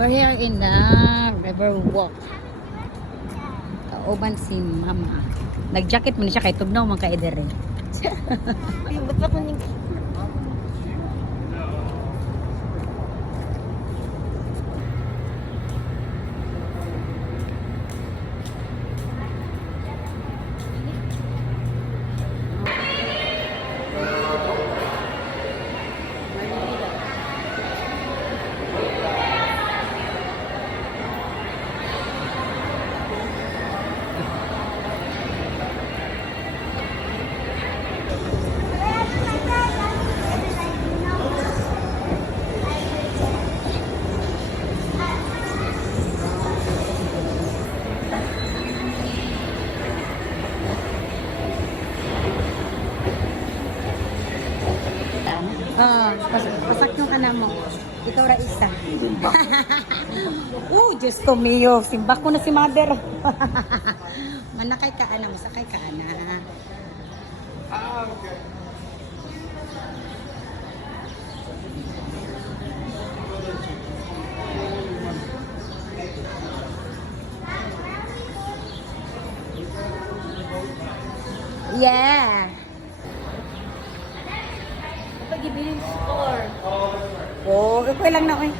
We're here in the Riverwalk. Kauban si Mama. Nag-jacket mo na siya kay tugnaw man kay Edere. Pasak nyo ka na mo. Ikaw ra isa. Diyos ko miyo. Simba ko na si mother. Manakay ka ana. Masakay ka ana. Yeah. Pagibiling store. Okay lang na oy.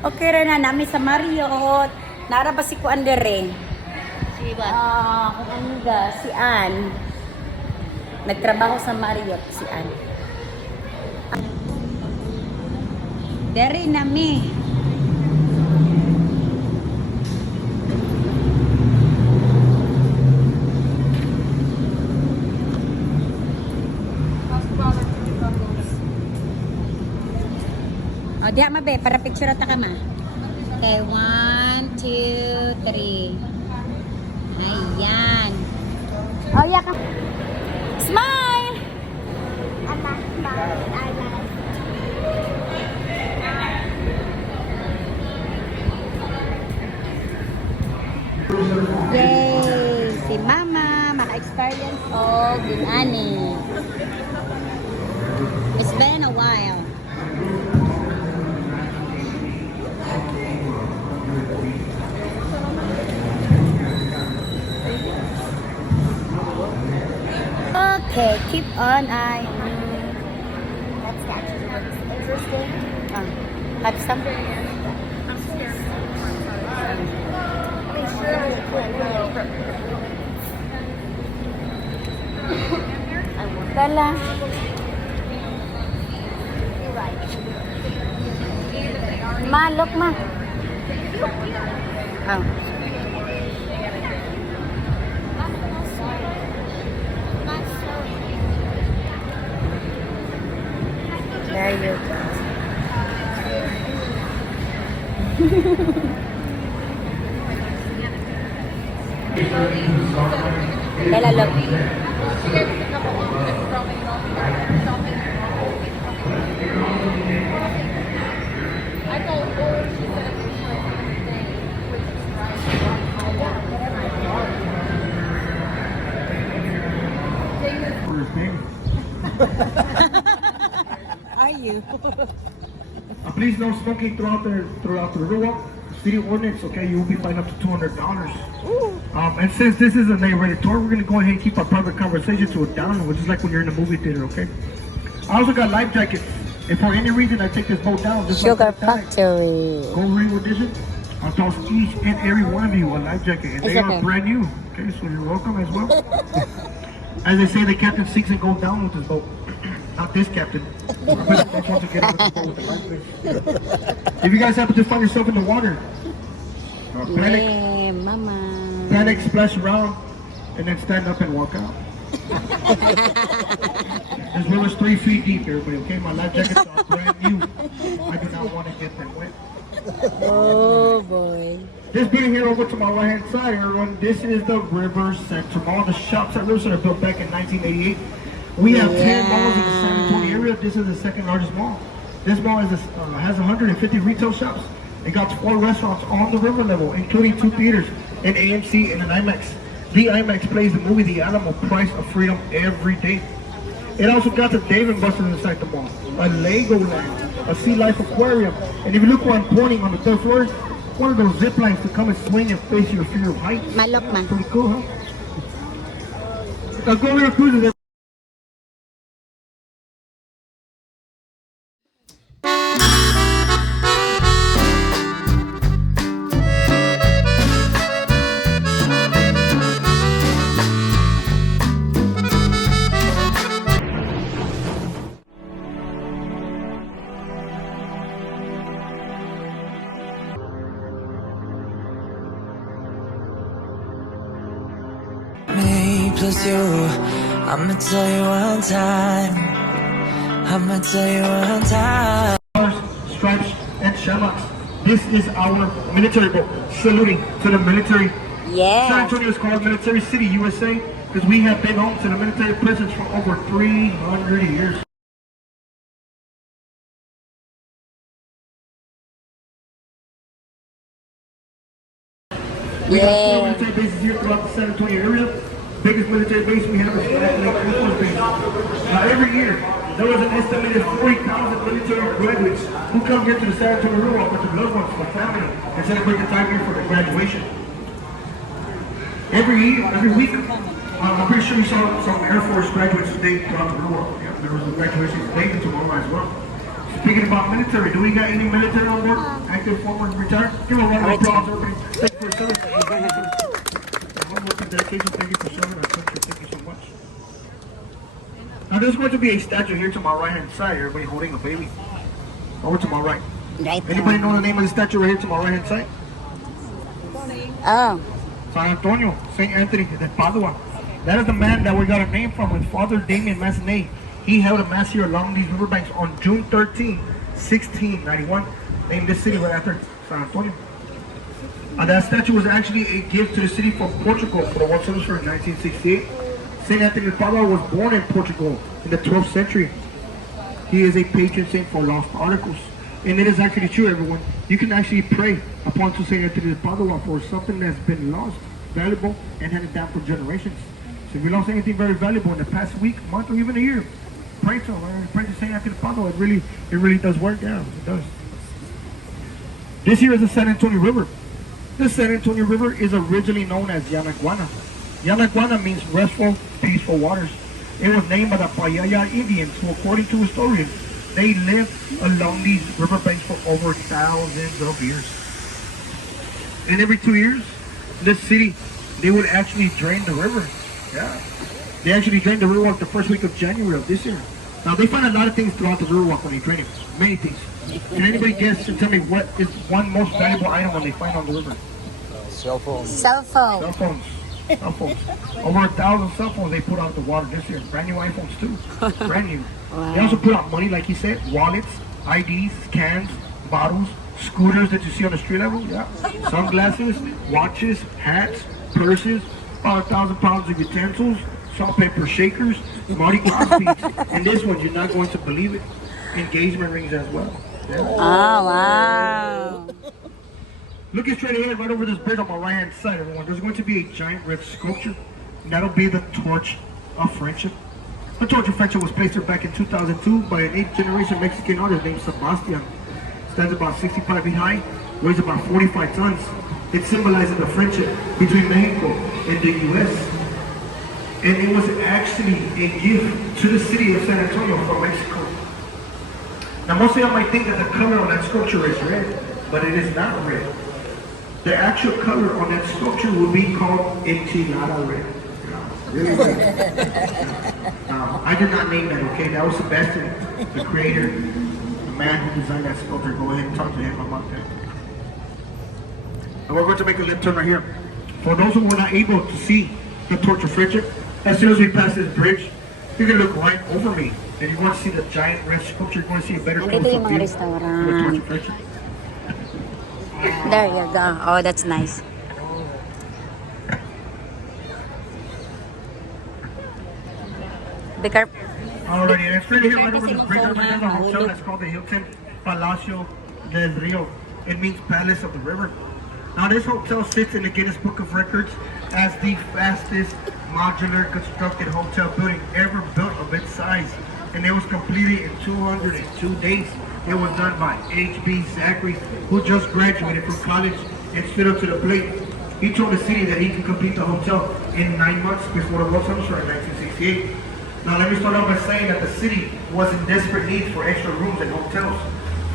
Okay ra na nami sa Marriott. Nara ba si ko andere? Si ba? Kung ano ga, si Ann. Nagtrabaho sa Marriott si Ann. Dere nami. Diya mabe, para picture ata ka ma. Okay, 1, 2, 3. Ayan. Yeah ka. Smile! Yay! Si Mama, maka-experience of Dinani. It's been a while. Okay, keep on eye. That statue looks interesting. Have some. I'm scared. They surely could. Dala. You're right. Ma, look ma. There you go. Bella, look. Are you? Please no smoking throughout the Riverwalk. City ordinance, okay, you will be fined up to $200. And since this is an A-rated tour, we're going to go ahead and keep our private conversation to a down, which is like when you're in a movie theater, okay? I also got life jackets. If for any reason I take this boat down, just Sugar like Factory. Go Rio edition, I'll toss each and every one of you a life jacket, and they are brand new. Okay, so you're welcome as well. As they say, the captain sinks and goes down with his boat. Not this captain. If you guys happen to find yourself in the water, Yeah, Mama. panic, splash around, and then stand up and walk out. This river's 3 feet deep, everybody, okay? My life jackets are brand new. I do not want to get them wet. Oh boy. Just being here over to my right hand side, everyone, this is the River Center. All the shops at River Center built back in 1988. We have 10 malls in the San Antonio area. This is the second largest mall. This mall has 150 retail shops. It got 4 restaurants on the river level, including 2 theaters, an AMC and an IMAX. The IMAX plays the movie The Animal Price of Freedom every day. It also got the Dave & Buster's inside the mall, a Legoland, a sea life aquarium. And if you look where I'm pointing on the third floor, one of those zip lines to come and swing and face your fear of heights. Malok man. Pretty cool, huh? Go Rio Cruises. Me plus you, I'ma tell you one time. I'ma tell you one time. Stripes, and shamrocks. This is our military boat, saluting to the military. San Yeah. Antonio is called Military City, USA, because we have been home to the military presence for over 300 years. We have 4 Yeah. military bases here throughout the San Antonio area. Biggest military base we have is Flat Lake Air Force Base. Now every year, there was an estimated 40,000 military graduates who come here to the San Antonio Riverwalk with their loved ones, for family, and celebrate the time here for their graduation. Every year, every week, I'm pretty sure we saw some Air Force graduates today throughout the Riverwalk. Yeah, there was a graduation today and tomorrow as well. Speaking about military, do we got any military on board? Active, former, retired? Give them a round of applause, everybody. Thank you for serving. Hard work and dedication. Thank you for serving our country. Thank you so much. Now there's going to be a statue here to my right hand side. Everybody holding a baby. Over to my right. Right. Anybody know the name of the statue right here to my right hand side? Oh. San Antonio, St. Anthony de Padua. That is the man that we got a name from with Father Damien Massenet. He held a mass here along these riverbanks on June 13, 1691. Named this city right after San Antonio. That statue was actually a gift to the city from Portugal for the World Service in 1968. St. Anthony de Padua was born in Portugal in the 12th century. He is a patron saint for lost articles. And it is actually true, everyone. You can actually pray upon to St. Anthony de Padua for something that's been lost, valuable, and handed down for generations. So if you lost anything very valuable in the past week, month, or even a year, pray to him. Pray to St. Anthony de Padua. It really does work. Yeah, it does. This here is the San Antonio River. The San Antonio River is originally known as Yanaguana. Yanaguana means restful, peaceful waters. It was named by the Payaya Indians, who, according to historians, they lived along these riverbanks for over thousands of years. And every 2 years, this city, they would actually drain the river. Yeah. They actually drained the Riverwalk the first week of January of this year. Now, they find a lot of things throughout the Riverwalk when they drain it. Many things. Can anybody guess and tell me what is one most valuable item when they find on the river? Cell phone. Cell phones. Cell phones. Over 1,000 cell phones they put out the water this year. Brand new iPhones too. Brand new. Wow. They also put out money, like he said, wallets, IDs, cans, bottles, scooters that you see on the street level. Yeah. Sunglasses, watches, hats, purses, about 1,000 pounds of utensils, salt paper shakers, Mardi Gras beads, and this one, you're not going to believe it, engagement rings as well. Yeah. Oh, wow. Looking straight ahead, right over this bridge on my right hand side, everyone, there's going to be a giant red sculpture, and that'll be the Torch of Friendship. The Torch of Friendship was placed here back in 2002 by an 8th generation Mexican artist named Sebastian. Stands about 65 feet high, weighs about 45 tons. It symbolizes the friendship between Mexico and the U.S. And it was actually a gift to the city of San Antonio from Mexico. Now most of y'all might think that the color on that sculpture is red, but it is not red. The actual color on that sculpture will be called enchilada red. Really red. I did not name that, okay? That was Sebastian, the creator, the man who designed that sculpture. Go ahead and talk to him about that. And we're going to make a left turn right here. For those who were not able to see the Torch of Friendship, as soon as we pass this bridge, you're going to look right over me. And you're going to see the giant red sculpture. You're going to see a better Nandito close-up yung mga view of the Torch restaurant. of Friendship. There you go. Oh, that's nice. Be careful. Alrighty, and straight here, right over this bridge, over there's a hotel that's called the Hilton Palacio del Rio. It means Palace of the River. Now, this hotel sits in the Guinness Book of Records as the fastest modular constructed hotel building ever built of its size. and it was completed in 202 days. It was done by H.B. Zachary, who just graduated from college and stood up to the plate. He told the city that he could complete the hotel in 9 months before the World Summer Show in 1968. Now let me start off by saying that the city was in desperate need for extra rooms and hotels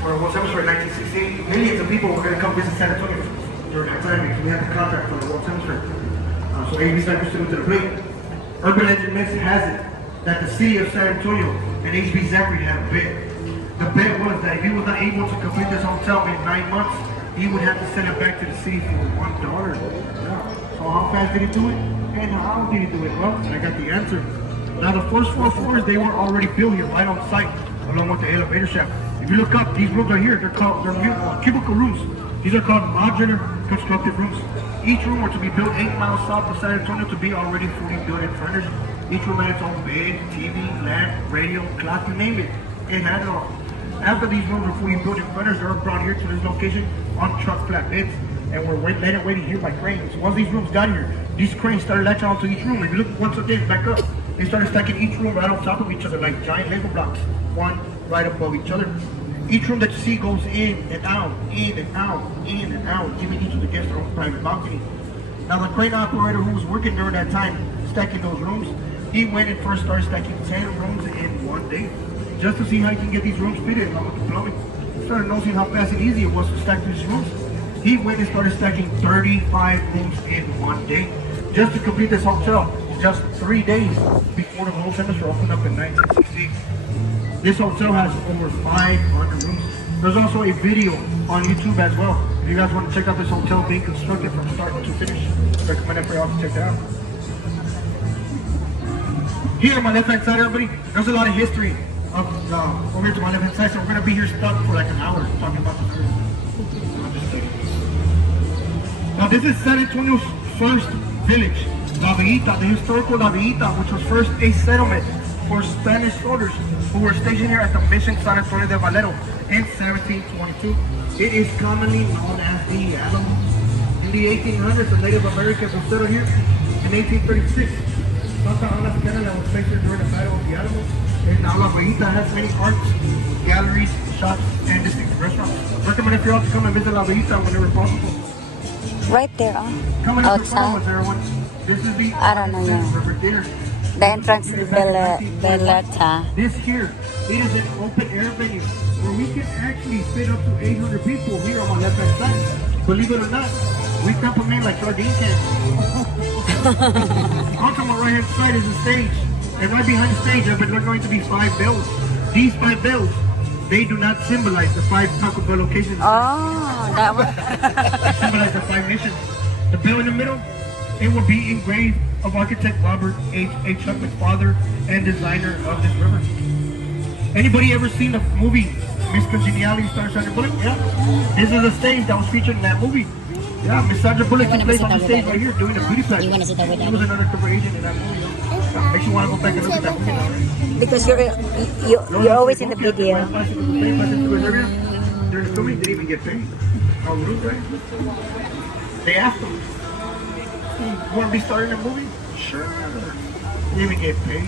for the World Summer Show in 1968. Millions of people were going to come visit San Antonio during that time because we had the contract for the World Summer Show. So H.B. Zachary stood up to the plate. Urban legend myth has it that the city of San Antonio and H.B. Zachary had a bet. The bet was that if he was not able to complete this hotel in 9 months, he would have to send it back to the city for $1. Yeah. So how fast did he do it? And how did he do it? Well, I got the answer. Now the first 4 floors, they were already built here right on site, along with the elevator shaft. If you look up, these rooms are here. They're cubicle rooms. These are called modular constructed rooms. Each room were to be built 8 miles south of San Antonio to be already fully built and furnished. Each room had its own bed, TV, lamp, radio, clock, you name it. It had it all. After these rooms were fully built and furnished, they were brought here to this location on truck flatbeds and were waiting here by cranes. Once these rooms got here, these cranes started latching onto each room. If you look once again back up, they started stacking each room right on top of each other like giant Lego blocks, one right above each other. Each room that you see goes in and out, in and out, in and out, giving each of the guests their own private balcony. Now the crane operator who was working during that time, stacking those rooms, he went and first started stacking 10 rooms in one day, just to see how he can get these rooms fitted along with the plumbing. He started noticing how fast and easy it was to stack these rooms. He went and started stacking 35 rooms in one day, just to complete this hotel, just 3 days before the whole semester opened up in 1968. This hotel has over 500 rooms. There's also a video on YouTube as well. If you guys want to check out this hotel being constructed from start to finish, I recommend it for y'all to check it out. Here on my left hand side, everybody, there's a lot of history of over here to my left hand side, so we're going to be here stuck for like an hour talking about this area. Now this is San Antonio's first village, La Villita, the historical La Villita, which was first a settlement for Spanish soldiers who were stationed here at the Mission San Antonio de Valero in 1722. It is commonly known as the Alamo. In the 1800s, the Native Americans were settled here. In 1836, Santa Ana, Canada was placed here during the Battle of the Alamo. And now La Villita has many arts, galleries, shops, and distinctive restaurants. Recommend if you're out to come and visit La Villita whenever possible. Right there, Coming up in outside. front of us, everyone. This is the I don't know, yeah. River Dinner. The entrance to Bellata. This here, it is an open air venue where we can actually fit up to 800 people here on my left hand side. Believe it or not, we compliment like sardine cans. On my right hand side is the stage, and right behind the stage there are going to be 5 bells. These 5 bells, they do not symbolize the 5 Taco Bell locations. Oh, that one. They symbolize the 5 missions. The bell in the middle, it will be engraved of architect Robert H. Chuckman's father and designer of this river. Anybody ever seen the movie Miss Congeniality starring Sandra Bullock? Yeah. This is a stage that was featured in that movie. Yeah, Miss Sandra Bullock took place on the stage right here doing a beauty pageant. You want to sit there with She was an undercover agent in that movie. Yeah. Makes you want to go back and look at that movie now, right? Because you're always in the video. During the filming, they didn't even get paid. How rude, right? They asked them, "You want to be starring in a movie?" Sure. They didn't even get paid.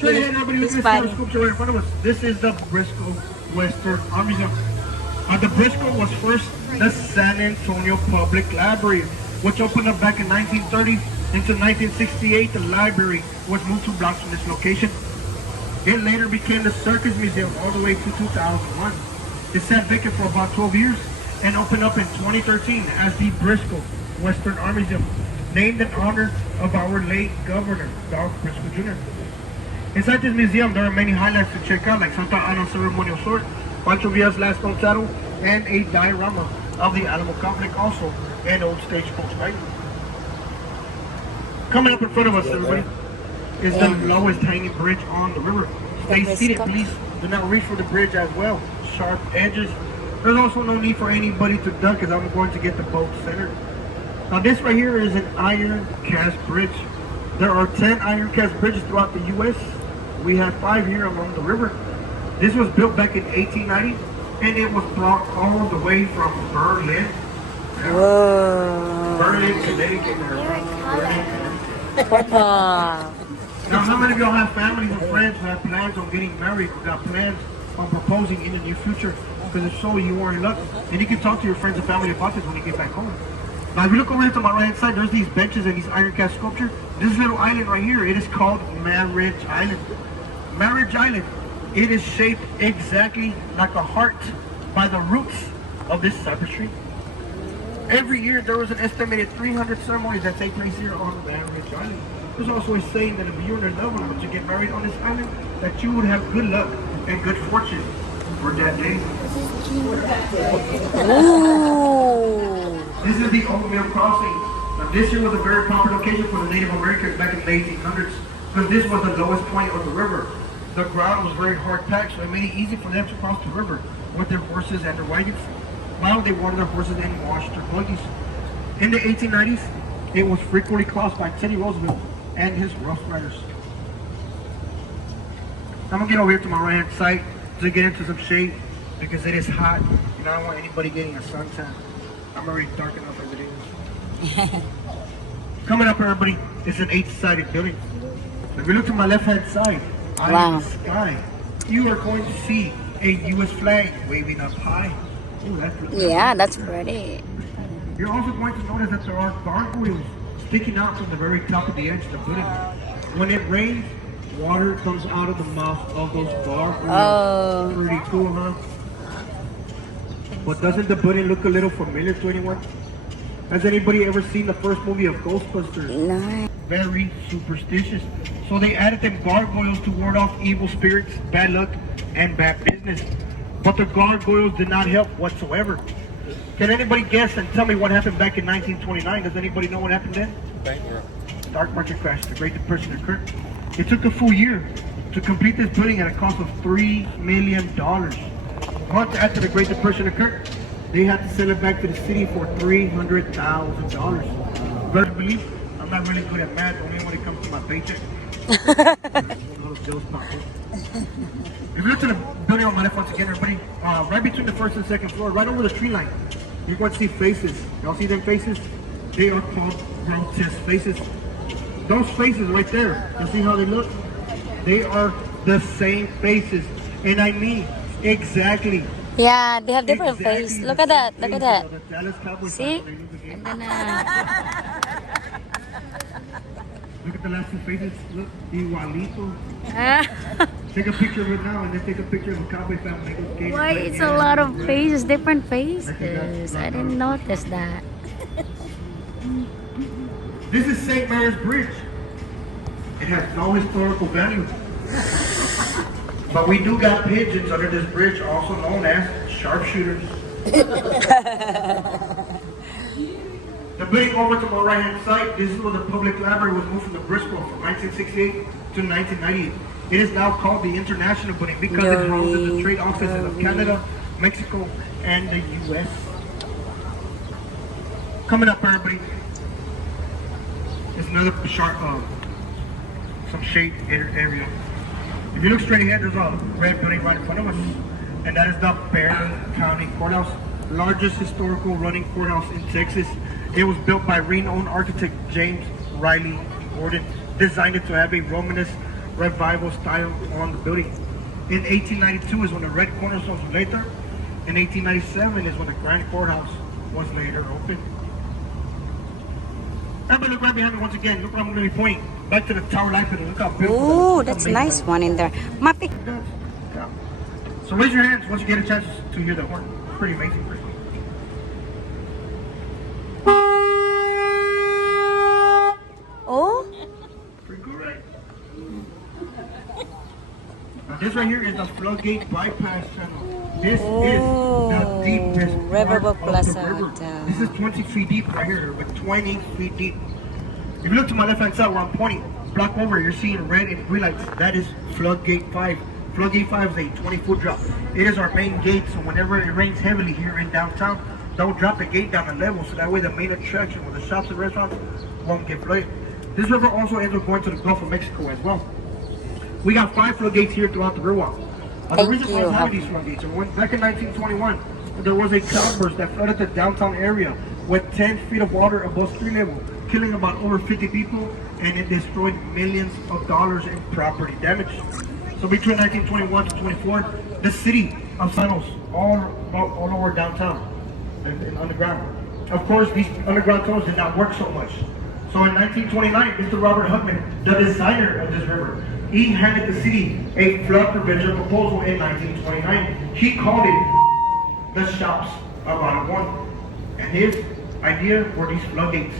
So yeah, everybody, look at this sculpture right in front of us. This is the Briscoe Western Army Museum. The Briscoe was first the San Antonio Public Library, which opened up back in 1930. Until 1968, the library was moved 2 blocks from this location. It later became the Circus Museum all the way to 2001. It sat vacant for about 12 years and opened up in 2013 as the Briscoe Western Army Museum, named in honor of our late governor, Doug Briscoe Jr. Inside this museum, there are many highlights to check out, like Santa Ana ceremonial sword, Pancho Villa's last known saddle, and a diorama of the Alamo conflict, also an old stagecoach wagon. Coming up in front of us, everybody, is the lowest hanging bridge on the river. Stay seated, please. Do not reach for the bridge as well. Sharp edges. There's also no need for anybody to duck as I'm going to get the boat centered. Now this right here is an iron cast bridge. There are 10 iron cast bridges throughout the U.S. We have 5 here along the river. This was built back in 1890 and it was brought all the way from Berlin. Whoa. Berlin, Connecticut. Berlin, Connecticut. Papa. Now, how many of y'all have families and friends who have plans on getting married, or got plans on proposing in the near future? Because if so, you are in luck. And you can talk to your friends and family about this when you get back home. Now, if you look over here to my right hand side, there's these benches and these iron cast sculpture. This little island right here, it is called Marriage Island. Marriage Island, it is shaped exactly like a heart by the roots of this cypress tree. Every year, there was an estimated 300 ceremonies that take place here on Marriage Island. There's also a saying that if you're in a love one to get married on this island, that you would have good luck and good fortune for that day. Ooh. This is the Oatmeal Crossing. Now, this here was a very popular location for the Native Americans back in the 1800s because this was the lowest point of the river. The ground was very hard packed, so it made it easy for them to cross the river with their horses and their wagons. While they watered their horses and washed their buggies. In the 1890s, it was frequently crossed by Teddy Roosevelt and his Rough Riders. I'm gonna get over here to my right hand side to get into some shade because it is hot and I don't want anybody getting a suntan. I'm already dark enough as it is. Coming up, everybody, it's an 8-sided building. If you look to my left hand side, eye in the sky, you are going to see a U.S. flag waving up high. Ooh, that's pretty. Yeah, that's pretty. You're also going to notice that there are gargoyles sticking out from the very top of the edge of the building. When it rains, water comes out of the mouth of those gargoyles. Oh. Pretty cool, huh? But doesn't the building look a little familiar to anyone? Has anybody ever seen the first movie of Ghostbusters? Nice. Very superstitious. So they added them gargoyles to ward off evil spirits, bad luck, and bad business. But the gargoyles did not help whatsoever. Can anybody guess and tell me what happened back in 1929? Does anybody know what happened then? Stock market crash, the Great Depression occurred. It took a full year to complete this building at a cost of $3 million. Months after the Great Depression occurred, they had to sell it back to the city for $300,000. Better believe, I'm not really good at math, only when it comes to my paycheck. If you look to the building on my left once again, everybody, right between the first and second floor, right over the tree line, you're going to see faces. Y'all see them faces? They are called grotesque faces. Those faces right there, you see how they look? They are the same faces. And I mean, exactly. Yeah, they have different exactly face. the Look at that. same Look at that. faces of the Dallas Cowboys See? fans when they lose the game. And then, Look at the last two faces. Look, igualito. Take a picture of it now and then take a picture of a Cowboy fan when they go skating. why it's a lot of faces, different faces. I didn't notice that. This is St. Mary's Bridge. It has no historical value. But we do got pigeons under this bridge, also known as sharpshooters. The building over to my right hand side, this is where the public library was moved from the Bristol from 1968 to 1998. It is now called the International Building because it houses the trade offices of Canada, Mexico, and the U.S. Coming up, everybody, is another sharp, some shade area. If you look straight ahead, there's a red building right in front of us, and that is the Barron County Courthouse, largest historical running courthouse in Texas. It was built by renowned architect James Riley Gordon, designed it to have a Romanesque revival style on the building. In 1892 is when the red cornerstones were laid there. In 1897 is when the grand courthouse was later opened. Everybody look right behind me once again. Look what I'm going to be pointing. Back to the tower light building. Look how beautiful that is. Ooh, Look how that's a amazing nice that one in there. Mapi. is. Yeah. So raise your hands once you get a chance to hear the horn. Pretty amazing. Oh? Pretty cool, right? Now this right here is the floodgate bypass channel. This is the deepest Riverwalk part of the Plaza river. Hotel. This is 20 feet deep right here, but 20 feet deep. If you look to my left hand side where I'm pointing, block over, you're seeing red and green lights. That is floodgate 5. Floodgate 5 is a 20-foot drop. It is our main gate, so whenever it rains heavily here in downtown, they'll drop the gate down a level, so that way the main attraction with the shops and restaurants won't get flooded. This river also ends up going to the Gulf of Mexico as well. We got 5 floodgates here throughout the Riverwalk. The reason why we have these floodgates, back in 1921, there was a cloudburst that flooded the downtown area, with 10 feet of water above street level, killing about over 50 people, and it destroyed millions of dollars in property damage. So between 1921 to 24, the city of tunnels all over downtown and underground. Of course, these underground tunnels did not work so much. So in 1929, Mr. Robert Hutman, the designer of this river, he handed the city a flood prevention proposal in 1929. He called it the Shops of Ottawa. And his idea were these floodgates.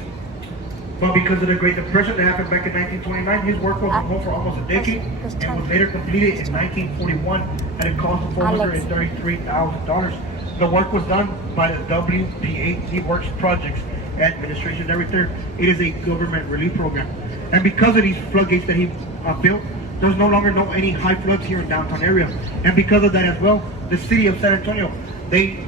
But because of the Great Depression that happened back in 1929, his work was on hold for almost a decade and was later completed in 1941 at a cost of $433,000. The work was done by the WPAT Works Projects Administration and everything. It is a government relief program. And because of these floodgates that he built, there's no longer any high floods here in downtown area. And because of that as well, the city of San Antonio, they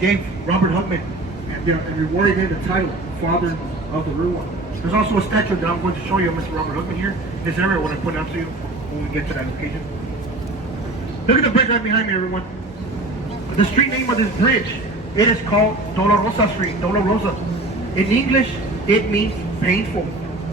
gave Robert Hutman and rewarded him the title Father of the Riverwalk. There's also a statue that I'm going to show you of Mr. Robert Hutman here in this area when I point out to you when we get to that location. Look at the bridge right behind me, everyone. The street name of this bridge, it is called Dolorosa Street, Dolorosa. In English, it means painful.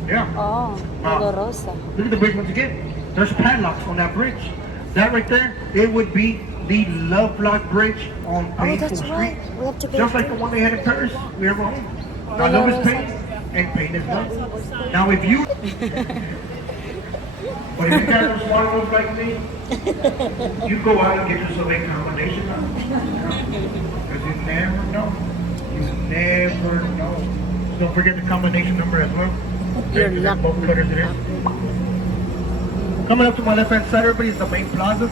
Yeah. Oh, Dolorosa. Look at the bridge once again. There's padlocks on that bridge. That right there, it would be the Lovelock Bridge on Painful that's Street. right. We have to go Just like the one they had in Paris. We have one. Now love is pain, and pain is love. Now if you... But if you guys are smart enough like me, you go out and get yourself a combination now. Because you never know. You never know. Don't forget the combination number as well. You're lucky. Both cutters it is. Coming up to my left hand side, everybody, is the main plaza.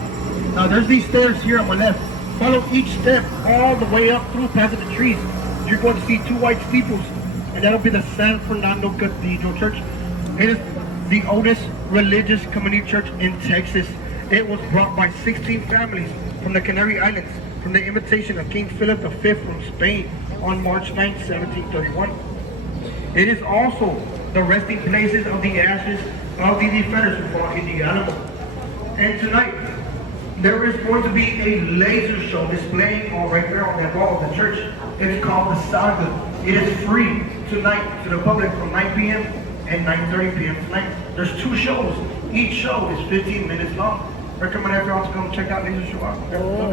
Now there's these stairs here on my left. Follow each step all the way up through past the trees. You're going to see two white steeples, and that'll be the San Fernando Cathedral Church. It is the oldest religious community church in Texas. It was brought by 16 families from the Canary Islands from the invitation of King Philip V from Spain on March 9, 1731. It is also the resting places of the ashes of the defenders who fought in the Alamo. And tonight, there is going to be a laser show displaying right there on that wall of the church. It's called the Saga. It is free tonight to the public from 9 p.m. and 9:30 p.m. tonight. There's two shows. Each show is 15 minutes long. Recommend everyone to come check out laser show out.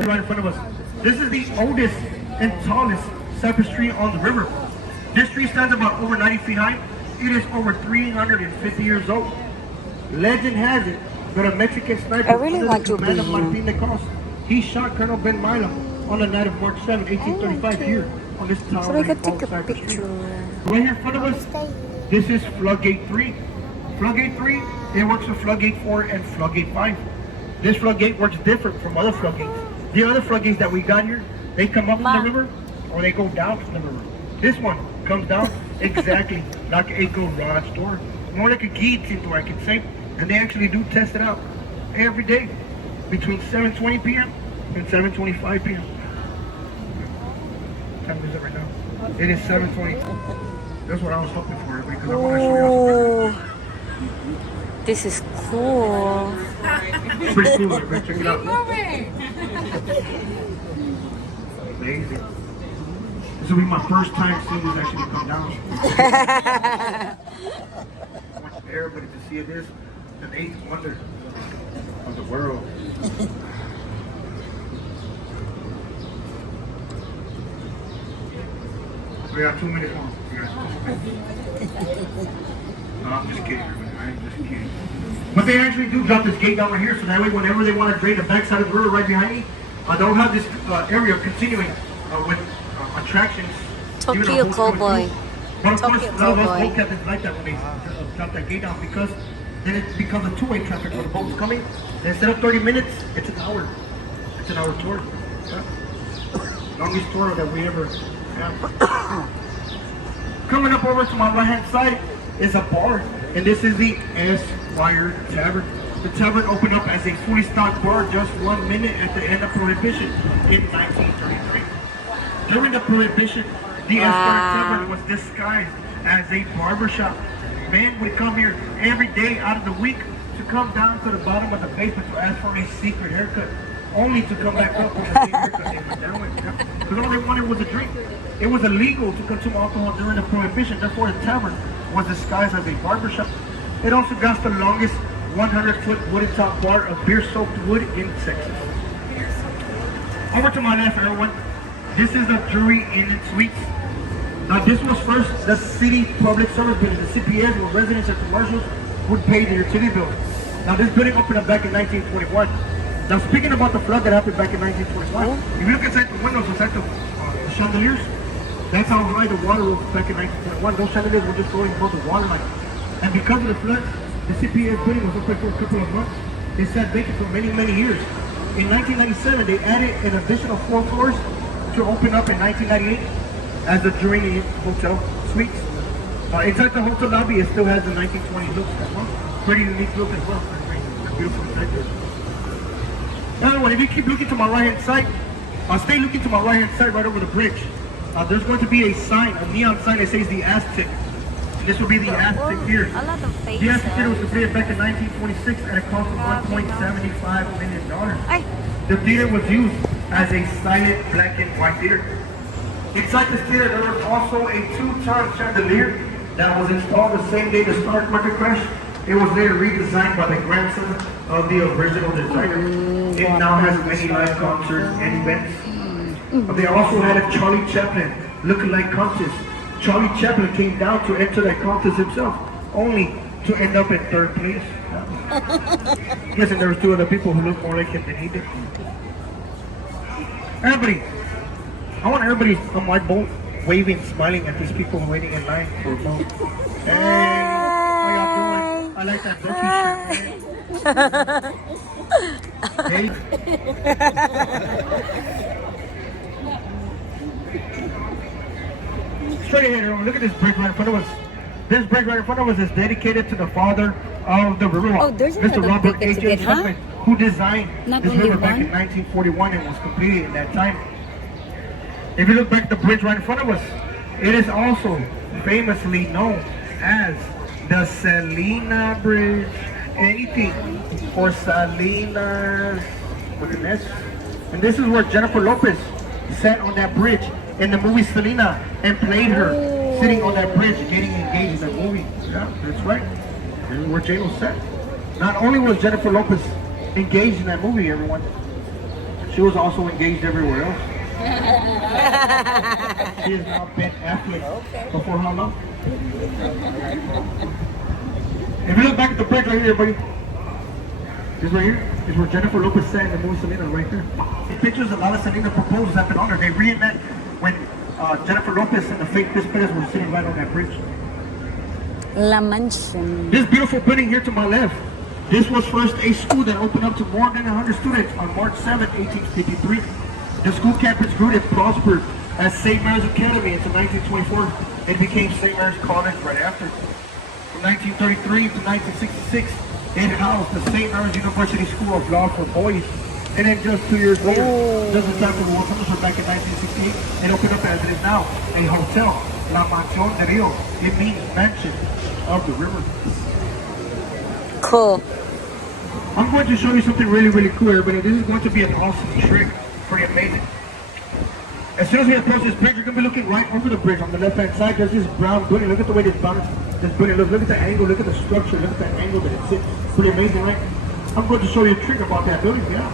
Right in front of us. This is the oldest and tallest cypress tree on the river. This tree stands about over 90 feet high. It is over 350 years old. Legend has it that a Mexican sniper I really want to be Martin you. Nicos, he shot Colonel Ben Milo on the night of March 7, 1835 here on this tower. So we could take a picture. Right here in front of us, this is Floodgate 3. Floodgate 3, it works with Floodgate 4 and Floodgate 5. This floodgate works different from other floodgates. The other floodgates that we got here, they come up from the river or they go down from the river. This one comes down exactly like a garage door. More like a guillotine door, I can say. And they actually do test it out every day between 7:20 p.m. and 7:25 p.m. What time is it right now? It is 7:20. That's what I was hoping for, because I want to show you all something. This is cool. It's pretty cool, man. Check it out. Amazing. This will be my first time seeing this actually come down. I want everybody to see this, an eighth wonder of the world. We got 2 minutes more. No, I'm just kidding, everybody. I'm just kidding. But they actually do drop this gate down right here, so that way whenever they want to drain the backside of the river right behind me, they'll have this area continuing with attractions. Tokyo Cowboy. But of course, Tokyo none of us Cowboy. boat captains like that when they drop that gate down, because then it becomes a two-way traffic when the boat is coming. And instead of 30 minutes, it's an hour. It's an hour tour. Yeah. Longest tour that we ever have. Coming up over to my right-hand side is a bar, and this is the Esquire Tavern. The tavern opened up as a fully stocked bar just 1 minute at the end of Prohibition in 1933. During the Prohibition, the Esquire Tavern was disguised as a barbershop. Men would come here every day out of the week to come down to the bottom of the basement to ask for a secret haircut, only to come back up with the same haircut they went down with. Because all they wanted was a drink. It was illegal to consume alcohol during the Prohibition, therefore the tavern was disguised as a barbershop. It also got the longest 100-foot wooden top bar of beer-soaked wood in Texas. Over to my left, everyone. This is the Drury Inn and Suites. Now, this was first the city public service building, the CPS, where residents and commercials would pay their utility bills. Now, this building opened up back in 1921. Now, speaking about the flood that happened back in 1921, if you look inside the windows, inside the chandeliers, that's how high the water was back in 1921. Those chandeliers were just going above the water line. And because of the flood, the CPS building was open for a couple of months. They sat vacant for many, many years. In 1997, they added an additional 4 floors to open up in 1998 as the Drury Inn Hotel Suites. Inside the hotel lobby, it still has the 1920 look as well. Pretty unique look as well. Beautiful inside there. Now, if you keep looking to my right-hand side, stay looking to my right-hand side right over the bridge. There's going to be a sign, a neon sign that says the Aztec. And this will be the Aztec Theater. A lot of faces. The Aztec Theater was completed back in 1926 at a cost of $1.75 million. The theater was used as a silent black and white theater. Inside this theater, there was also a 2-ton chandelier that was installed the same day the stock market crashed. It was later redesigned by the grandson of the original designer. It now has many live concerts and events. They also had a Charlie Chaplin lookalike contest. Charlie Chaplin came down to enter that contest himself, only to end up in 3rd place. Listen, there was 2 other people who looked more like him than he did. Everybody, I want everybody on my boat waving, smiling at these people waiting in line for a boat. Hey, how y'all doing? I like that Berkey shirt. Hey. Straight ahead, everyone. Look at this bridge right in front of us. This bridge right in front of us is dedicated to the father of the Riverwalk, Oh, there's Mr. another Robert big H. exhibit, huh? Huffman, who designed Not this only river back one? in 1941 and was completed in that time. If you look back at the bridge right in front of us, it is also famously known as the Selena Bridge. Anything for Salinas with an S. And this is where Jennifer Lopez sat on that bridge in the movie Selena and played her sitting on that bridge getting engaged in that movie. Yeah, that's right. This is where J-Lo sat. Not only was Jennifer Lopez engaged in that movie, everyone, she was also engaged everywhere else. She is now Ben Affleck. Before how long? If you look back at the bridge right here, everybody, this right here is where Jennifer Lopez sat in the movie Selena, right there. The pictures of Lala Selena proposals have been on her. They reenact when Jennifer Lopez and the fake Chris Perez were sitting right on that bridge. La Mansion. This beautiful building here to my left, this was first a school that opened up to more than 100 students on March 7, 1853. The school campus grew and prospered as St. Mary's Academy until 1924. It became St. Mary's College right after. From 1933 to 1966, it housed the St. Mary's University School of Law for boys. And then just 2 years later, just in time for the World Cup back in 1968, it opened up as it is now, a hotel, La Mansion de Rio. It means mansion of the river. Cool. I'm going to show you something really, really cool, everybody. This is going to be an awesome trick. Pretty amazing. As soon as we approach this bridge, you're going to be looking right over the bridge. On the left-hand side, there's this brown building. Look at the way this building looks. Look at the angle. Look at the structure. Look at that angle that it sits. Pretty amazing, right? I'm going to show you a trick about that building. Yeah.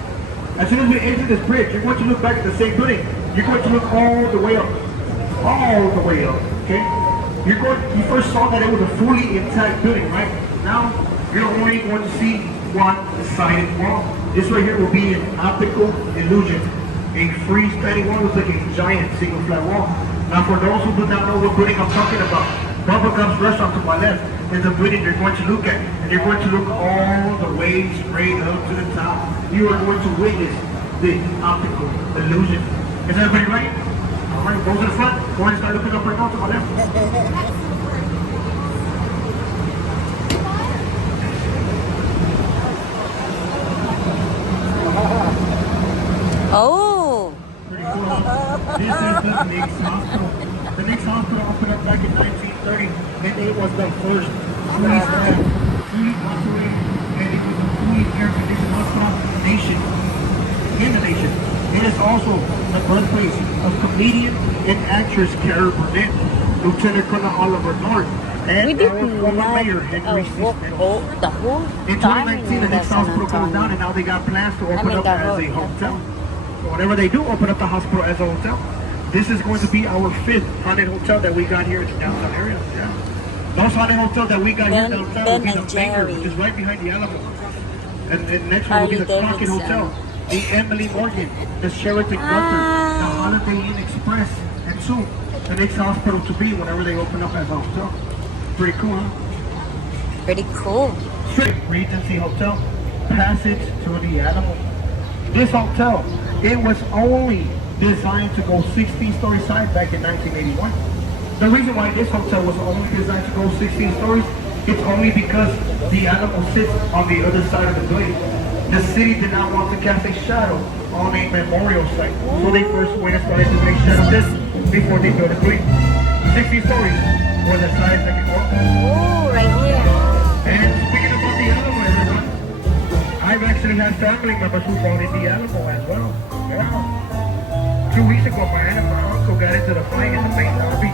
As soon as we enter this bridge, you're going to look back at the same building. You're going to look all the way up. All the way up. Okay? You first saw that it was a fully intact building, right? Now, you're only going to see one-sided wall. This right here will be an optical illusion. A freestanding wall looks like a giant single flat wall. Now for those who do not know what building I'm talking about, Bubba Gum's restaurant to my left is the building you're going to look at. And you're going to look all the way straight up to the top. You are going to witness the optical illusion. Is everybody ready? Alright, go to the front. Go ahead and start looking up right now to my left. Oh. Pretty cool. This is the Knicks Hospital. The Knicks Hospital opened up back in 1930, and it was the first fully staffed, fully operated, and it was a fully air-conditioned hospital in the nation. It is also the birthplace of comedian and actress Cara Burnett, Lieutenant Colonel Oliver North, and our former mayor Henry C. Smith. the whole In 2019, the next hospital closed down, and now they got plans to open up as a hotel. So whenever they do open up the hospital as a hotel, this is going to be our 5th haunted hotel that we got here in the downtown area. Yeah. Those haunted hotels that we got here in downtown will be the Banger, which is right behind the Alamo. And the next one will be the Crockett Hotel, the Emily Morgan, the Sheraton Gunther, the Holiday Inn Express, and soon the next hospital to be whenever they open up as a hotel. Pretty cool, huh? Pretty cool. Regency Hotel, passage to the Alamo. This hotel, it was only designed to go 16 stories high back in 1981. The reason why this hotel was only designed to go 16 stories, it's only because the Alamo sits on the other side of the building. The city did not want to cast a shadow on a memorial site, so they first went and started to make shadow this before they built a building. 60 stories was the size that could go. Oh, right here. And speaking about the Alamo, everyone, I've actually had family members who fought in the Alamo as well. Yeah. 2 weeks ago, my aunt and my uncle got into the fight in the main lobby.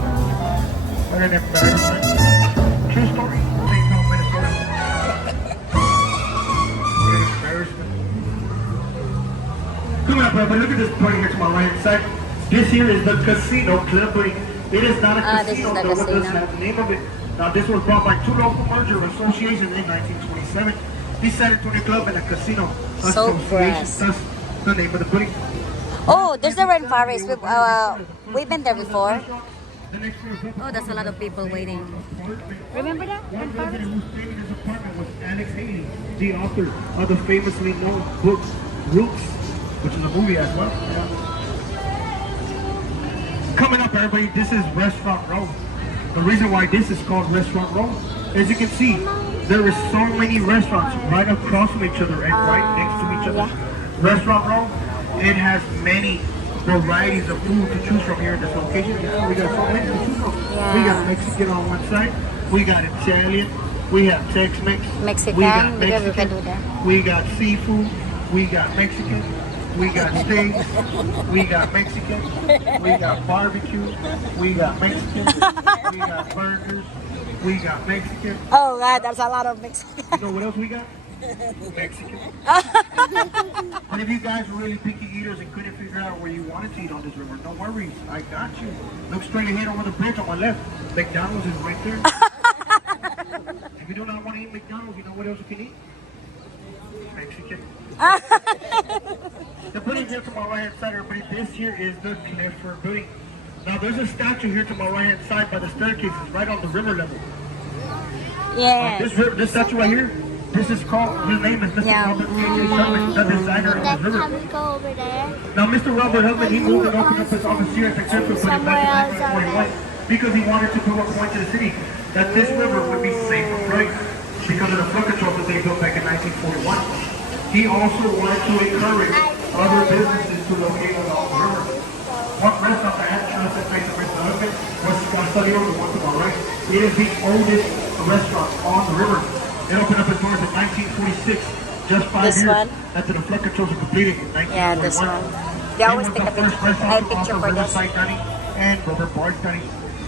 What an embarrassment. True story. St. Paul, Minnesota. What an embarrassment. Coming up, but look at this point here to my right side. This here is the Casino Club. It is not a casino, though it does have the name of it. Now, this was brought by two local merger associations in 1927. The San Antonio Club and the Casino Association. That's the name of the building. Oh, there's the rainforest. We've been there before. Oh, there's a lot of people waiting. Remember that? One resident who stayed in his apartment was Alex Haley, the author of the famously known book Roots, which is a movie as well. Yeah. Coming up, everybody, this is Restaurant Row. The reason why this is called Restaurant Row, as you can see, there is so many restaurants right across from each other and right next to each other. Restaurant Row, it has many varieties of food to choose from here in this location. Yeah, we got so many to choose from. Yeah. We got Mexican on one side, we got Italian, we have Tex-Mex, Mexican, we got because we can Mexican, do that. we got seafood, we got Mexican, we got steaks, we got Mexican, we got barbecue, we got Mexican, we got burgers, we got Mexican. Oh God, there's a lot of Mexican. You know what else we got? Mexican. But if you guys were really picky eaters and couldn't figure out where you wanted to eat on this river, no worries, I got you. Look straight ahead over the bridge on my left. McDonald's is right there. If you do not want to eat McDonald's, you know what else you can eat? Mexican. The building here to my right hand side, everybody, this here is the Clifford building. Now there's a statue here to my right hand side by the staircases, right on the river level. Yes. This statue right here, this is called, his name is Mr. Robert H. Sherman, the designer of the river. Can we go over there? Now Mr. Robert Hubman, he moved and opened up his office here at the Clifford building back in 1941 because he wanted to prove a point to the city that this river would be safe from flooding because of the flood control that they built back in 1941. He also wanted to encourage other businesses to locate along the river. One restaurant that had trusted place of Mr. Hubman was Castillo, the one to my right. It is the oldest restaurant on the river. It opened up its doors in 1946, just 5 This years one? after the flood controls were completed in 1941. Yeah, this one. They always take a picture for this. And Robert Barnes Dining.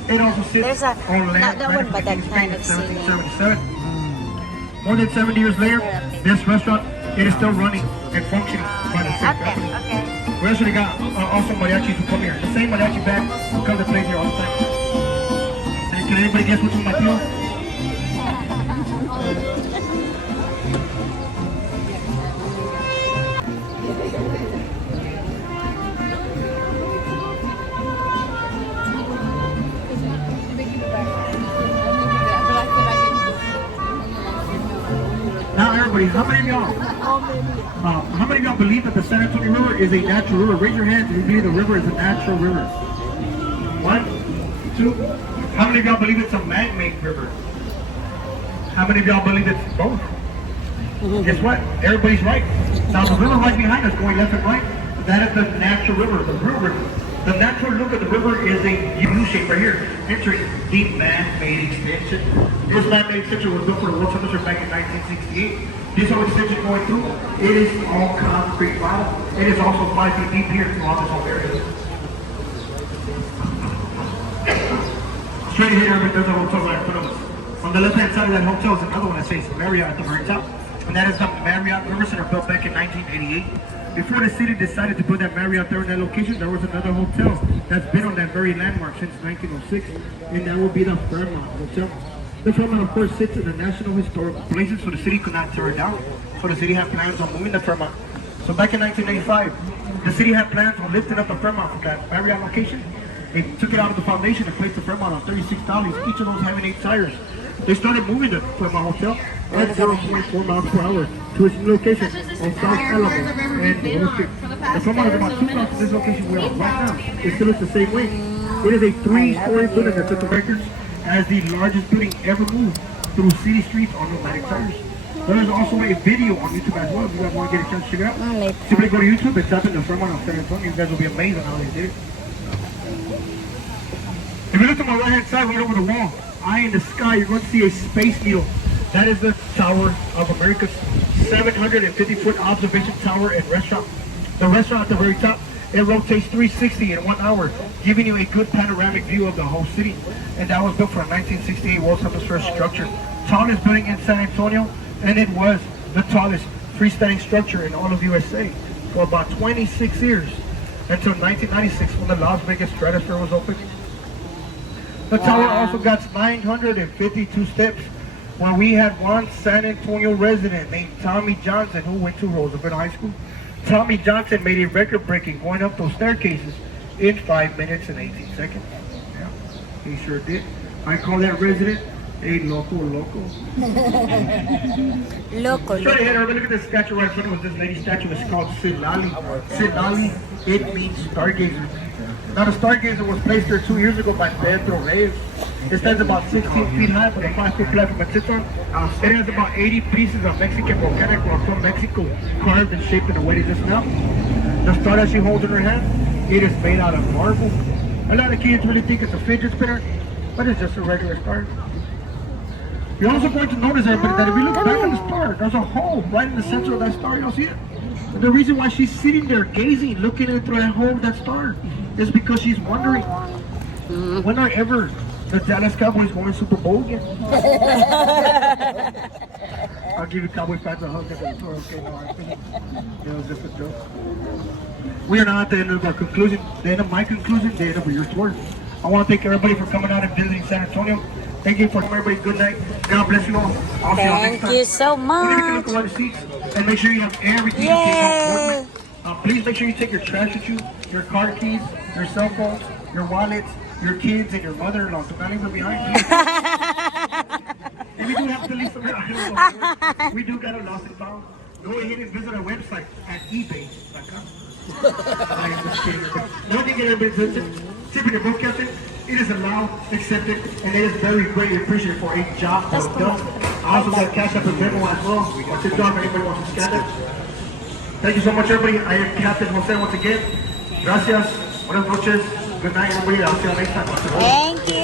It also sits There's a, on land not that one, but that kind of scene. 1777. More than 70 years later, this restaurant, it is still running and functioning by the same company. Okay. We actually got also mariachis who come here. The same mariachi band who come to play here all the time. And can anybody guess which one might be? Now everybody, how many of y'all believe that the San Antonio River is a natural river? Raise your hands if you believe the river is a natural river. 1, 2. How many of y'all believe it's a man-made river? How many of y'all believe it's both? Guess what? Everybody's right. Now the river right behind us going left and right, that is the natural river, the real river. The natural look of the river is a U shape right here, entering the man-made extension. This man-made extension was built for the World Championship back in 1968. This whole extension going through, it is all concrete vinyl. It is also 5 feet deep here throughout this whole area. Straight here, there's a hotel right in front of us. On the left-hand side of that hotel is another one that says Marriott at the very top. And that is the Marriott River Center, built back in 1988. Before the city decided to put that Marriott there in that location, there was another hotel that's been on that very landmark since 1906, and that will be the Fairmont Hotel. The Fairmont, of course, sits in the National Historical Places, so the city could not tear it down. So the city had plans on moving the Fairmont. So back in 1985, the city had plans on lifting up the Fairmont from that Marriott location. They took it out of the foundation and placed the Fairmont on 36 dollies, each of those having 8 tires. They started moving the Fairmont Hotel at 0.4 miles per hour to its new location on South Alamo and Willow Street. The Fairmont is about 2 blocks from this location we are right now. It still looks the same way. It is a 3-story building that set the records as the largest building ever moved through city streets on pneumatic tires. There is also a video on YouTube as well. If you guys want to get a chance to check it out, simply go to YouTube and type in the Fairmont of San Antonio. You guys will be amazed at how they did it. If you look to my right-hand side, right over the wall, eye in the sky, you're going to see a Space Needle. That is the Tower of America's 750-foot observation tower and restaurant. The restaurant at the very top, it rotates 360 in 1 hour, giving you a good panoramic view of the whole city. And that was built for a 1968 World's Hemisphere structure. Tallest building in San Antonio, and it was the tallest freestanding structure in all of USA for about 26 years, until 1996 when the Las Vegas Stratosphere was opened. The tower also got 952 steps, where we had one San Antonio resident named Tommy Johnson who went to Roosevelt High School. Tommy Johnson made a record-breaking going up those staircases in 5 minutes and 18 seconds. Yeah, he sure did. I call that resident a loco. Loco. Straight ahead, everybody, look at this statue right in front of us. This lady statue is called Silali. Silali, it means stargazer. Now the stargazer was placed there 2 years ago by Pedro Reyes. It stands about 16 feet high with a 5-foot platform it sits on. It has about 80 pieces of Mexican volcanic rock from Mexico carved and shaped in the way it is now. The star that she holds in her hand, it is made out of marble. A lot of kids really think it's a fidget spinner, but it's just a regular star. You're also going to notice, everybody, that if you look back at the star, there's a hole right in the center of that star. You don't see it? And the reason why she's sitting there gazing, looking in through that hole of that star, is because she's wondering, when are ever the Dallas Cowboys going Super Bowl again? I'll give you Cowboy fans a hug at the tour. Okay, no, it was just a joke. We are now at the end of our conclusion, the end of my conclusion, the end of your tour. I want to thank everybody for coming out and visiting San Antonio. Thank you for everybody. Good night. God bless you all. I'll see you all next time. Thank you so We're going to much. look around the seats and make sure you have everything. Yay. Please make sure you take your trash with you, your car keys, your cell phones, your wallets, your kids, and your mother-in-law. Do not leave them behind. And we do have to leave some here. We do got a lost and found. Go ahead and visit our website at ebay.com. I'm just kidding. Don't you get everybody's attention? Tipping your book, Captain. It is allowed, accepted, and it is very greatly appreciated for a job well done. I also got cash up and Venmo as well. I'll sit down if anybody wants to scan it. Thank you so much, everybody. I am Captain Jose once again. Gracias. Buenas noches. Good night, everybody. I'll see you next time. Thank you.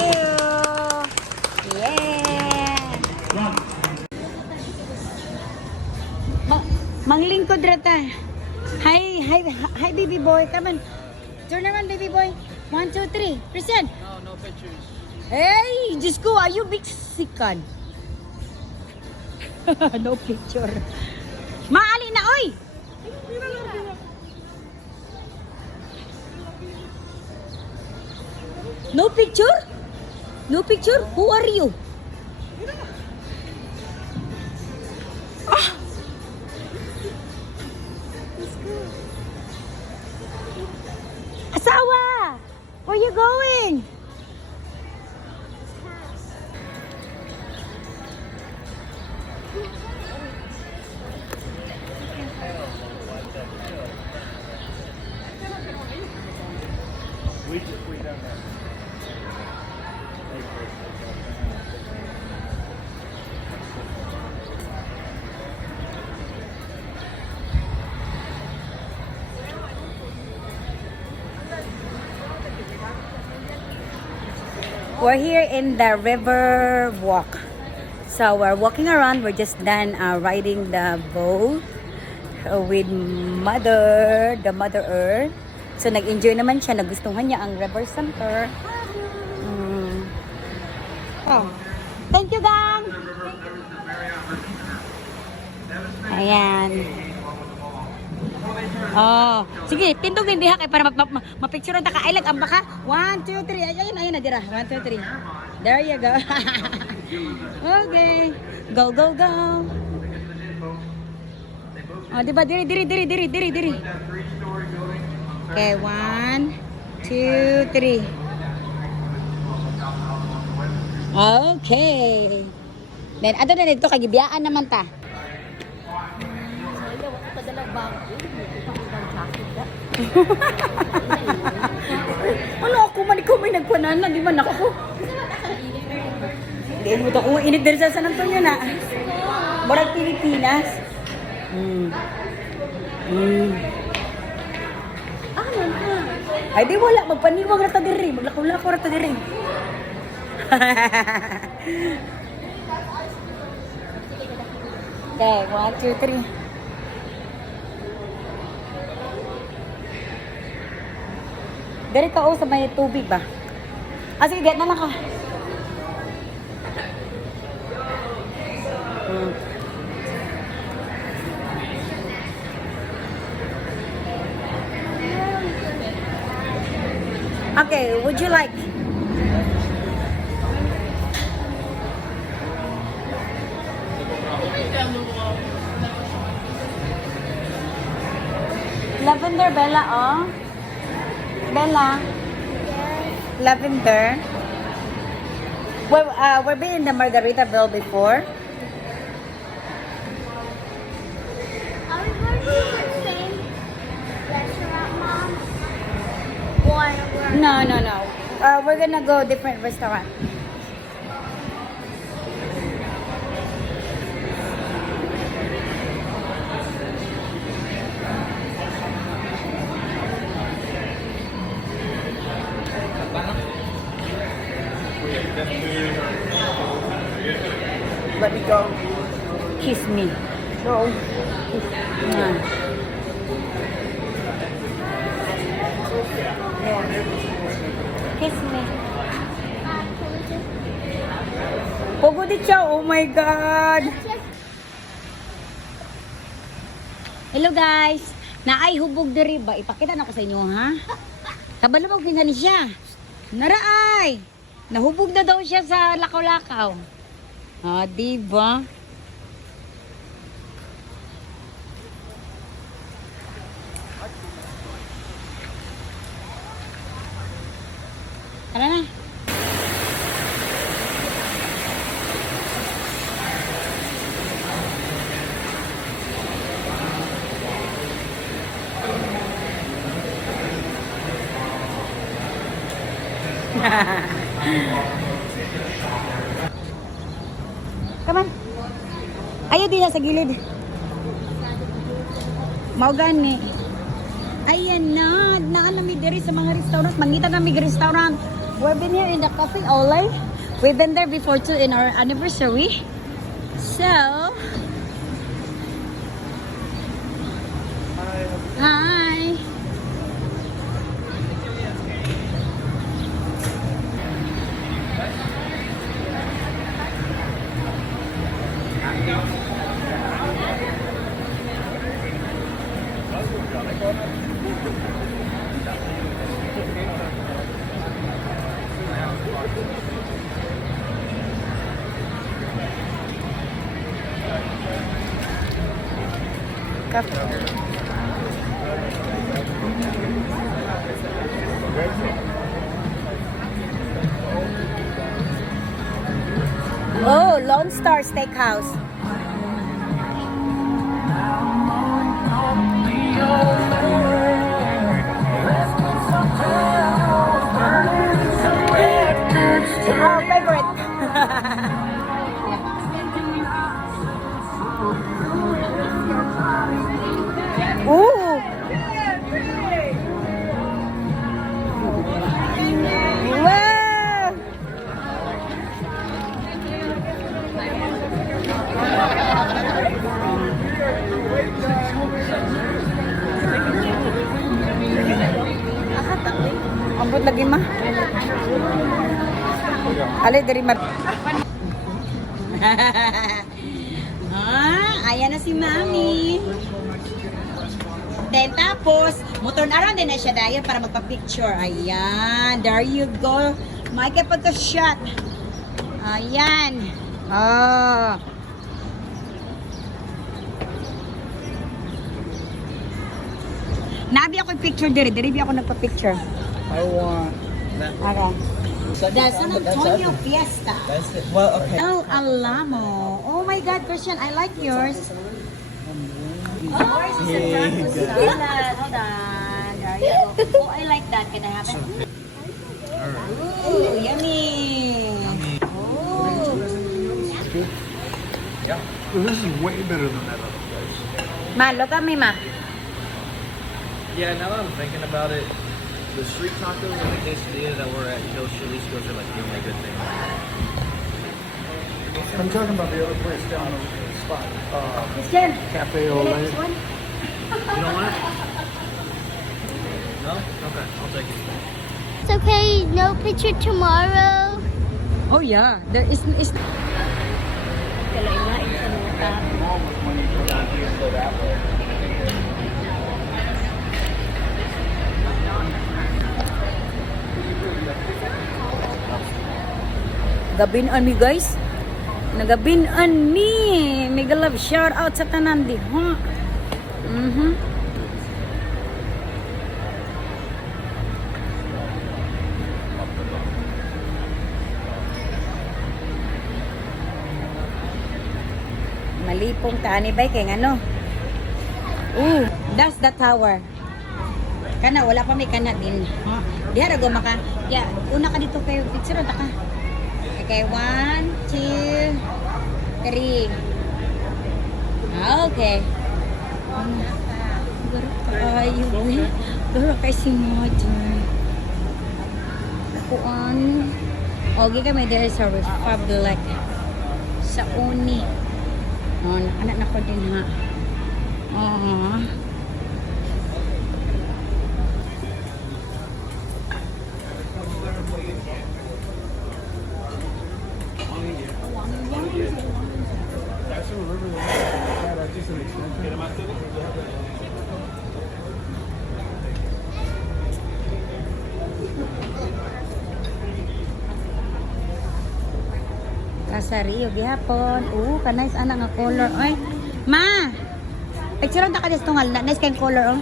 Yeah. Manglingkod rata. Hi, baby boy. Come on. Turn around, baby boy. 1, 2, 3. Present. No pictures. Hey, just go. Are you Mexican? No picture. Maali na, oy! No picture? No picture? Who are you? Ah! Asawa! Where you going? We're here in the Riverwalk So we're walking around. We're just done riding the boat with the Mother Earth. So nag-enjoy naman siya. Nagustuhan niya ang River Center. Oh. Thank you, gang! Ayan. Oh, sige, pindugin diha kay para mapicturean ta ka. Ay, ang baka. 1, 2, 3. Ayun na dira. 1, 2, 3. There you go. Okay. Go, go, go. Oh, diba? Diri. Okay, 1, 2, 3. Okay. Then, ato na dito, kagibiyaan naman ta. Ano ako man ikaw may nagkuanan na, di ba ako? Hindi mo to kung init din sa San Antonio na. Barang Pilipinas. Ay di wala, magpaniwag rata diri, maglakaw-lakaw rata diri. Okay, 1, 2, 3. Dari ka sa may tubig ba? Sige, get na lang ka. Okay, would you like? Lavender Bella, oh. Bella. Lavender. We've been in the Margaritaville before. Are we going to the same restaurant, Mom? Or No. We're gonna go different restaurant. Let me go. Kiss me. No. Kiss me. Pogo di siya. Oh my God. Hello guys. Naay hubog diri ba? Ipakita na ko sa inyo ha. Kabalabog nga ni siya. Naraay. Nahubog na daw siya sa lakaw-lakaw. Ah, diba? Tara na. Come on. Ayaw din sa gilid. Mao gani. Ayan na. Naanami diri sa mga restaurant. Mangita na mig restaurant. We've been here in the Cafe Olay. We've been there before too in our anniversary. So, hi. Oh, Lone Star Steakhouse. Our favorite. Ooh. Wow. Ambot lagi ma. Alay dari ma. Ayan na si Mami. Then tapos, motor around din na siya dahil para magpa-picture. Ayan, there you go. May kapagka-shot. Ayan. Oh. Nabi ako yung picture diri. Diri ako nagpa-picture. I want that. Okay. The San Antonio Fiesta. That's it. Well, okay. El Alamo. Oh my God, Christian, I like yours. Yours is a breakfast salad. Hold on. There you go. Oh, I like that. Can I have it? Ooh, yummy. Oh. Yeah. Well, this is way better than that other place. Ma, look at me, ma. Yeah, now that I'm thinking about it, the street tacos and the quesadilla that we're at Joe's Chili's, those are like the only good thing. I'm talking about the other place down the spot. Christian, Cafe the Ole. next one. You don't want it? No? Okay, I'll take it. It's okay, no picture tomorrow. Oh yeah, there is. Gabinan mi guys. Nagabinan mi. Mega love shout out sa tanan di. Huh? Malipong tani bay kay ngano. That's the tower. Kana wala pa may kana din. Huh? Diha ra go maka. Ya, una ka dito kay picture ta ka. Okay, 1, 2, 3. Okay. Garo kay si Modern. Kuan. Okay kami there sa Republic. Sa Uni. Oh, anak na ko din ha. Oh. Sa Rio gihapon. Nice ana nga color. Oy, ma. Picture ta ka dis tungal na nice kay color oh.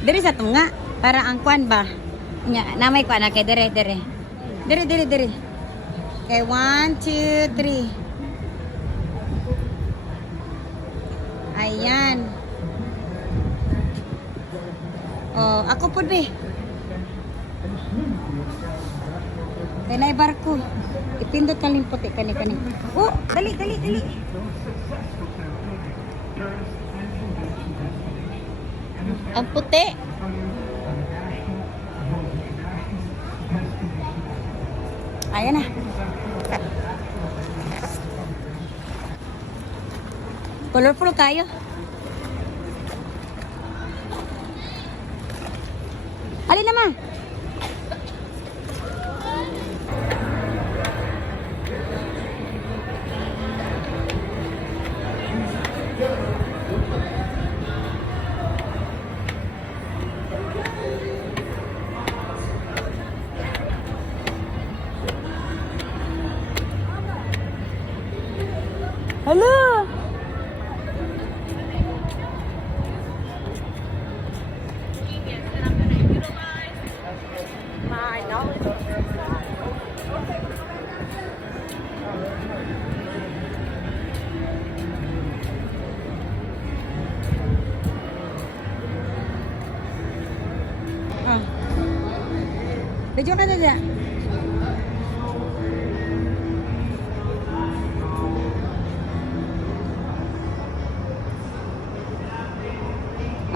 Diri sa tunga para ang kwan ba. Nya namay kwan na kay dire. Diri. Okay, 1, 2, 3. Ayan. Oh, ako pud be. Kanay barko. Ipindot kaling puti kani. Oh, dali. Ang puti. Ayan na. Colorful kayo. Alin naman? Hello. Video ka na dyan.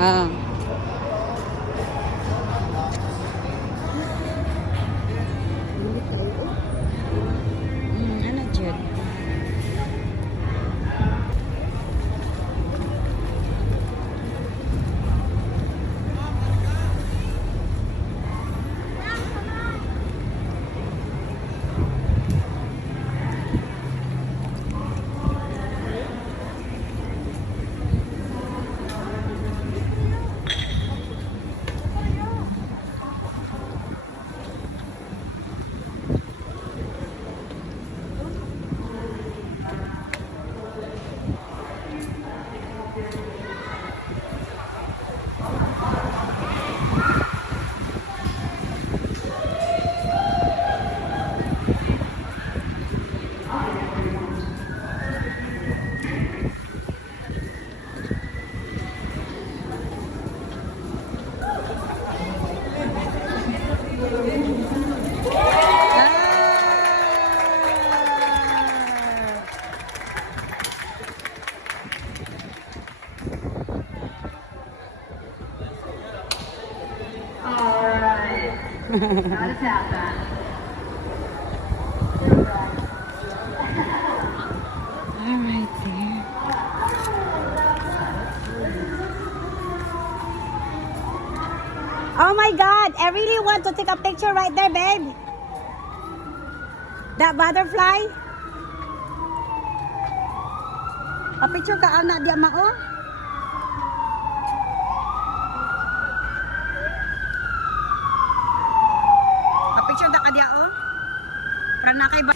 Ano dyan? Alright there. Oh my God! I really want to take a picture right there, babe. That butterfly. A picture ka anak dia mao. A picture da ka dia oh. Para na kay ba.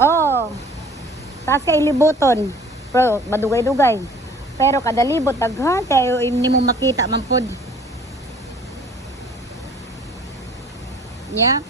Oh, taas kay libuton. Pero madugay-dugay. Pero kada libot daghan kayo hindi mo makita man pod. Yeah.